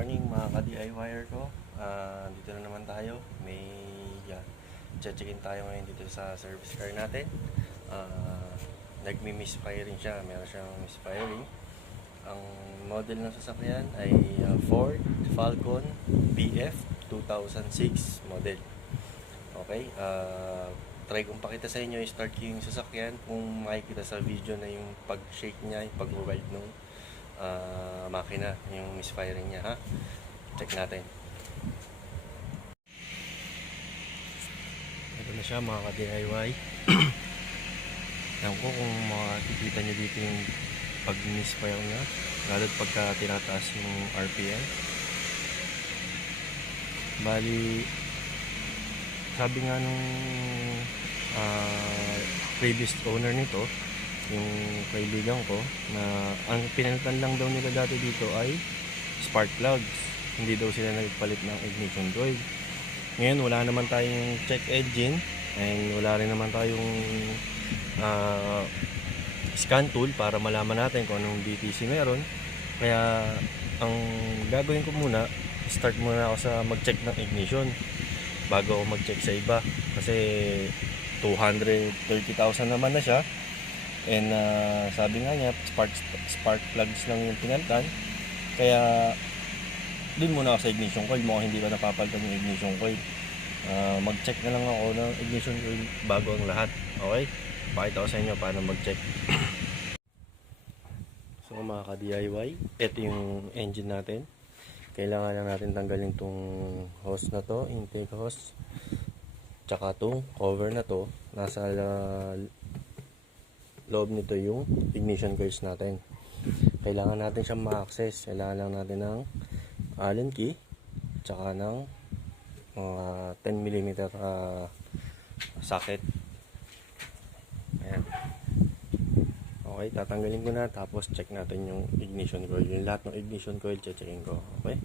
morning mga ka-DIYer ko. Dito na naman tayo. May check-in tayo ngayon dito sa service car natin. Nagmi-misfiring siya. Meron siyang misfiring. Ang model ng sasakyan ay Ford Falcon BF 2006 model. Okay. Try kong pakita sa inyo, start ko yung sasakyan. Kung makikita sa video na yung pag-shake niya, yung pag-ride nung makina, yung misfiring niya, ha? Check natin. Ito na siya mga ka-DIY. Alam ko kung makikita nyo dito yung pag-misfire niya, lalo pagka tinataas yung RPM. Bali, sabi nga nung previous owner nito, yung kaibigan ko, na ang pinalitan lang daw nila dati dito ay spark plugs. Hindi daw sila nagpalit ng ignition coil. Ngayon wala naman tayong check engine and wala rin naman tayong scan tool para malaman natin kung anong DTC meron. Kaya ang gagawin ko muna, start muna ako sa mag-check ng ignition bago ako mag-check sa iba, kasi 230,000 naman na siya. And sabi nga niya, spark plugs lang yung pinalitan. Kaya dun muna ako sa ignition coil. Mukhang hindi ko napapalitan yung ignition coil. Mag-check na lang ako ng ignition coil bago ang lahat. Okay? Pakita ko sa inyo paano mag-check. So mga ka-DIY, ito yung engine natin. Kailangan lang natin tanggalin tong hose na to, intake hose, tsaka tong cover na to. Nasa loob nito yung ignition coils natin. Kailangan natin siyang ma-access. Kailangan lang natin ng Allen key tsaka ng 10mm socket. Ayan. Okay, tatanggalin ko na, tapos check natin yung ignition coil. Yung lahat ng ignition coil checkin ko. Okay.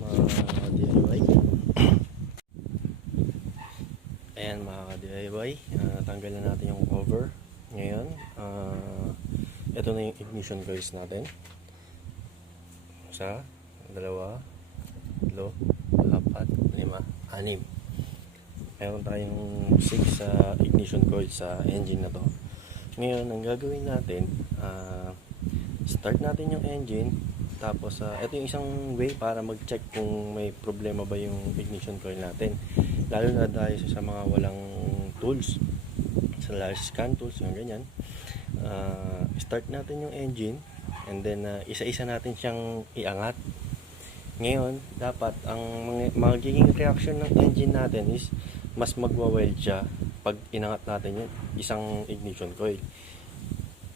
mga DIY. Ayan mga DIY, tanggal na natin yung cover. Ngayon, ito na yung ignition coils natin. Isa, dalawa, tatlo, apat, lima, anim. Meron tayong 6 ignition coils sa engine na to. Ngayon, ang gagawin natin, start natin yung engine. Tapos, ito yung isang way para mag-check kung may problema ba yung ignition coil natin. Lalo na dahil sa mga walang tools, sa large scan tools, yung ganyan. Start natin yung engine, and then isa-isa natin siyang iangat. Ngayon, dapat ang magiging reaction ng engine natin is mas magwa-weld siya pag inangat natin yung isang ignition coil.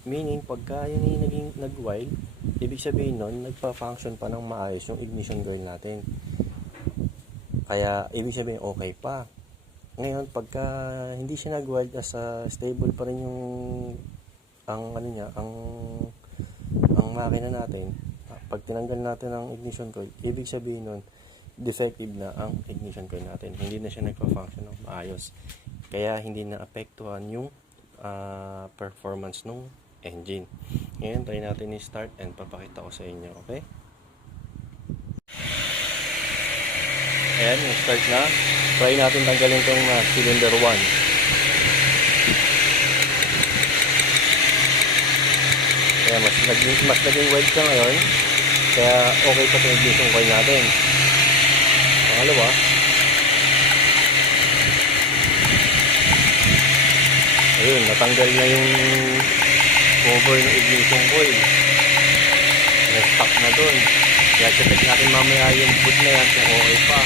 Meaning, pagka yun yung naging nag-wild, ibig sabihin nun, nagpa-function pa ng maayos yung ignition coil natin. Kaya, ibig sabihin, okay pa. Ngayon, pagka hindi siya nag-wild, stable pa rin yung ang makina natin. Pag tinanggal natin ang ignition coil, ibig sabihin nun, defective na ang ignition coil natin. Hindi na siya nagpa-function ng maayos. Kaya, hindi na apektuhan yung performance ng engine. Ngayon, try natin i-start and papakita ko sa inyo, okay? Ayan, yung start na. Try natin tanggalin itong cylinder 1. Kaya mas naging wide siya ngayon. Kaya okay pa itong ignition coil natin. Pangalawa. Ayun, natanggal na yung cover ng ignition coil. Na-stuck na dun. Kaya check natin mamaya yung boot na yan kung okay pa.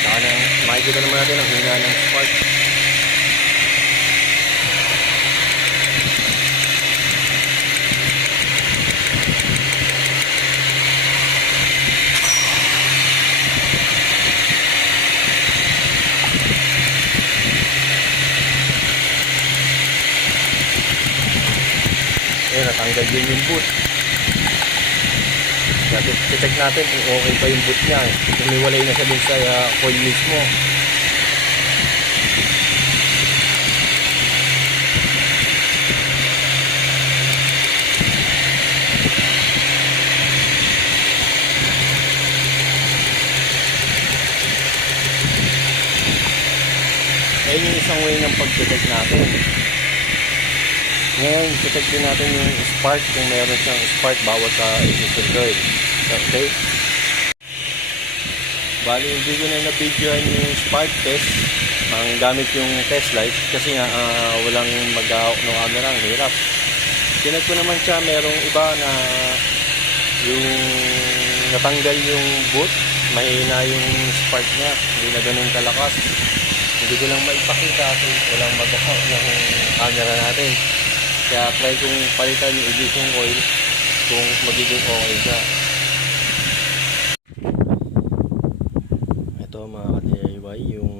Saka na, makikita naman natin ang hina ng spark. Ayun, natanggal din yung boot. Check natin kung okay pa yung boot niya. Umiwalay na siya dun sa coil mismo. Ayun yung isang way ng pag-check natin. Ngayon, check din natin yung spark kung meron siyang spark bawat ignition coil. Okay? Bali, hindi ko na na-videoan yung spark test ang gamit yung test light kasi nga walang mag-ahok ng camera, ang hirap. Tinag ko naman siya, merong iba na yung natanggal yung boot, mahina yung spark niya, hindi na ganun kalakas. Hindi ko lang maipakita kasi walang mag-ahok ng camera natin. Kaya try kong palitan yung ignition coil kung magiging okay siya. Ito mga ka-DIY yung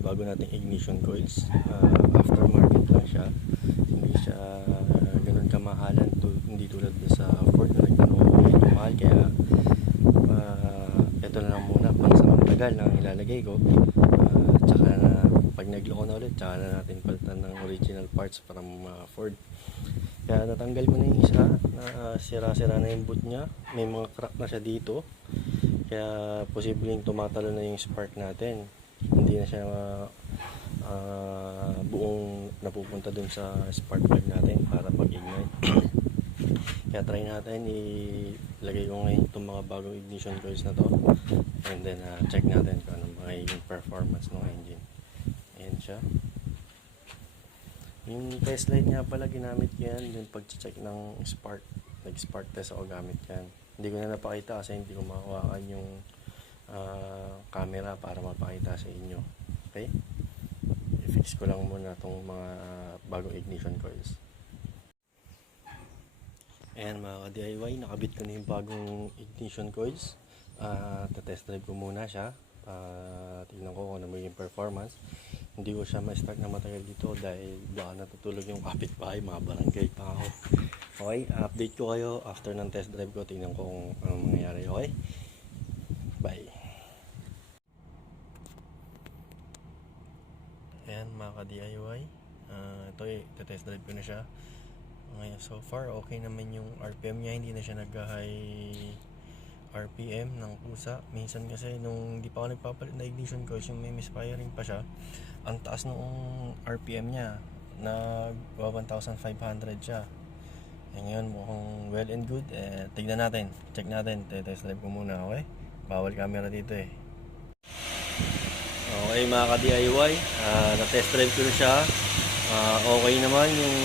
bago nating ignition coils. Aftermarket lang siya. Hindi siya ganun kamahalan. Hindi tulad sa Ford na medyo mahal. Kaya ito na lang muna pang sa tagal lang ilalagay ko. Tsaka na pag nagloko na ulit, tsaka na natin palitan ng original parts para mga Ford. Kaya natanggal ko na yung isa, na sira-sira na yung boot niya, may mga crack na siya dito. Kaya posibleng tumatalo na yung spark natin. Hindi na siya buong napupunta dun sa spark plug natin para pag-ignite. Kaya try natin, ilagay ko ngayon itong mga bagong ignition coils na to. And then check natin kung ano magiging performance ng engine. Ayan siya. Yung test light nga pala ginamit yan, yung pag-check ng spark. Nag-spark test ako gamit yan. Hindi ko na napakita kasi hindi ko makawakan yung camera para mapakita sa inyo. Okay? I-fix ko lang muna itong mga bagong ignition coils. Ayan mga ka-DIY, nakabit ko na yung bagong ignition coils. Test drive ko muna siya. Tignan ko kung ano magiging performance. Hindi ko siya ma-start na matagal dito dahil baka natutulog yung kapitbahay, mga barangay pa ako. Okay, update ko kayo after ng test drive ko. Tingnan ko kung anong mangyayari. Okay, Bye. Ayan mga ka-DIY, ito test drive ko na siya ngayon. So far okay naman yung RPM niya, hindi na siya nag-high RPM ng kusa. Minsan kasi nung di pa ako nagpapalit na ignition coils, yung may misfiring pa siya, ang taas nung RPM niya, nag 1,500 siya. Ngayon mukhang well and good. Tignan natin, check natin, test drive ko muna. Okay, bawal camera dito eh. Okay mga ka-DIY, na-test drive ko na siya. Okay naman yung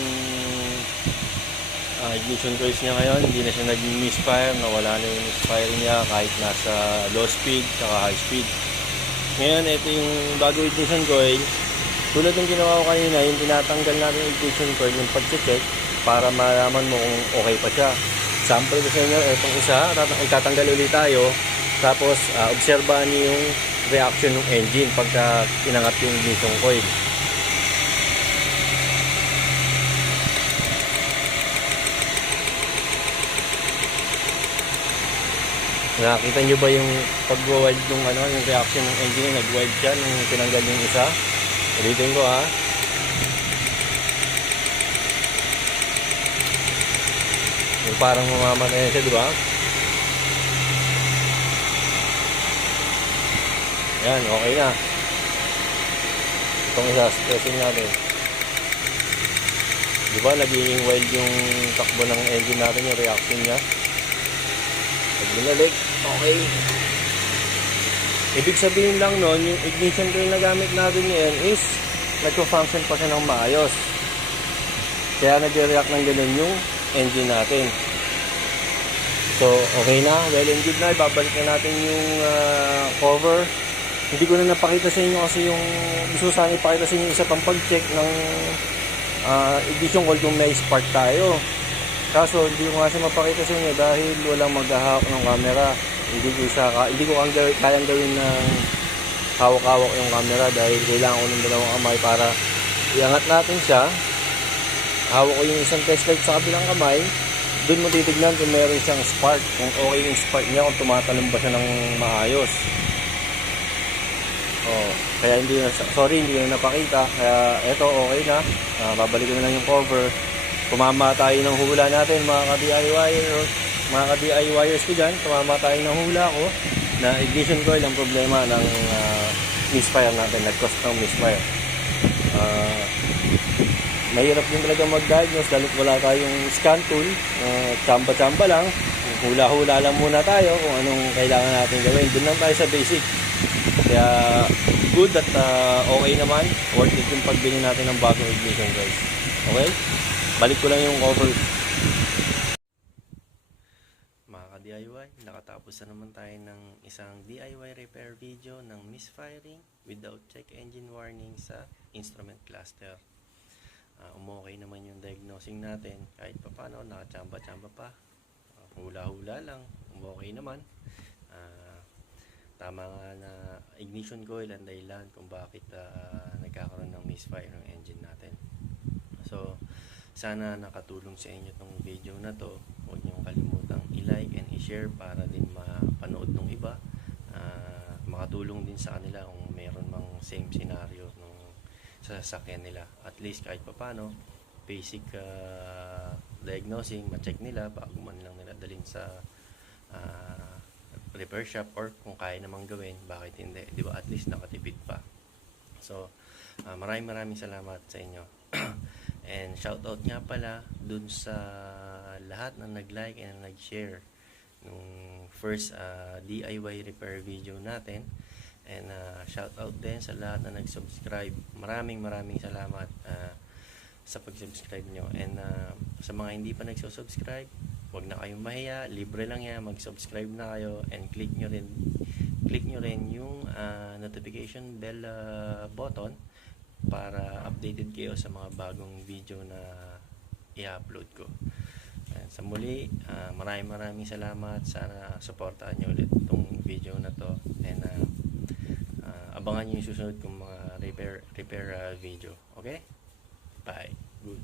ignition coils niya ngayon. Hindi na siya nag-misfire, nawala na yung misfire niya kahit nasa low speed saka high speed. Ngayon ito yung bago ignition coil. Tulad ng ginawa ko kanina, yung tinatanggal natin yung ignition coil, yung pag-check para malaman mo kung okay pa siya. Sample ko sa inyo, itong isa, itatanggal ulit tayo. Tapos obserbahan niyo yung reaction ng engine pagka inangat yung ignition coil. Nakita nyo ba yung pag-wild yung yung reaction ng engine? Nag-wild siya nung tinanggal yung isa. Ulitin ko ha. Yung parang mamamatay siya, di ba? Yan, okay na. Itong isa, testing natin. Di ba, naging wild yung takbo ng engine natin, yung reaction niya. Pag binalik, okay. Ibig sabihin lang nun, yung ignition coil na gamit natin ngayon is nagpo-function pa siya ng maayos. Kaya nag-react ng ganun yung engine natin. So, okay na, well and good na. Ibabalik na natin yung cover. Hindi ko na napakita sa inyo kasi yung gusto sana ipakita sa inyo isa pang pag-check ng ignition coil kung may spark tayo. Kaso hindi ko nga siya mapakita sa inyo dahil walang maghahawak ng camera. Hindi ko kayang gawin ng hawak-hawak yung camera dahil kailangan ko ng dalawang kamay para iangat natin siya. Hawak ko yung isang test light sa kabilang kamay. Doon mo titignan kung meron siyang spark, kung okay yung spark niya, kung tumatalon ba siya ng maayos. Kaya hindi na napakita. Kaya eto okay na. Babalik ko na lang yung cover. Tumama tayo ng hula natin mga ka-DIYers ko dyan. Tumama tayo ng hula ko na ignition coil ang problema ng misfire natin. Nag-cause ng misfire. Mahirap din talaga mag-diagnose dahil wala tayong scan tool. Tsamba-tsamba lang. Hula-hula lang muna tayo kung anong kailangan natin gawin. Doon lang tayo sa basic. Kaya good at okay naman. Worth it yung pagbili natin ng bagong ignition coil. Okay? Balik ko lang yung cover. Mga ka-DIY, nakatapos na naman tayo ng isang DIY repair video ng misfiring without check engine warning sa instrument cluster. Okay naman yung diagnosing natin. Kahit pa paano, nakachamba-chamba pa. Hula-hula lang. Okay naman. Tama nga na ignition coil ang dahilan kung bakit nagkakaroon ng misfire ng engine natin. So, sana nakatulong sa inyo itong video na to. Huwag niyong kalimutang i-like and i-share para din mapanood ng iba. Makatulong din sa kanila kung meron mang same scenario nung sa sasakyan nila. At least kahit papano, basic diagnosing, ma-check nila bago man lang nila dalhin sa repair shop, or kung kaya namang gawin, bakit hindi, di ba? At least nakatipid pa. So, maraming salamat sa inyo. And shoutout nga pala dun sa lahat na nag-like and nag-share nung first DIY repair video natin. And shoutout din sa lahat na nag-subscribe. Maraming salamat sa pag-subscribe nyo. And sa mga hindi pa nagsusubscribe, huwag na kayong mahiya, libre lang yan, mag-subscribe na kayo, and click nyo rin yung notification bell button para updated kayo sa mga bagong video na i-upload ko. Sa muli, maraming salamat. Sana supportahan nyo ulit itong video na to, and abangan nyo yung susunod kong mga repair video. Okay? Bye. Good.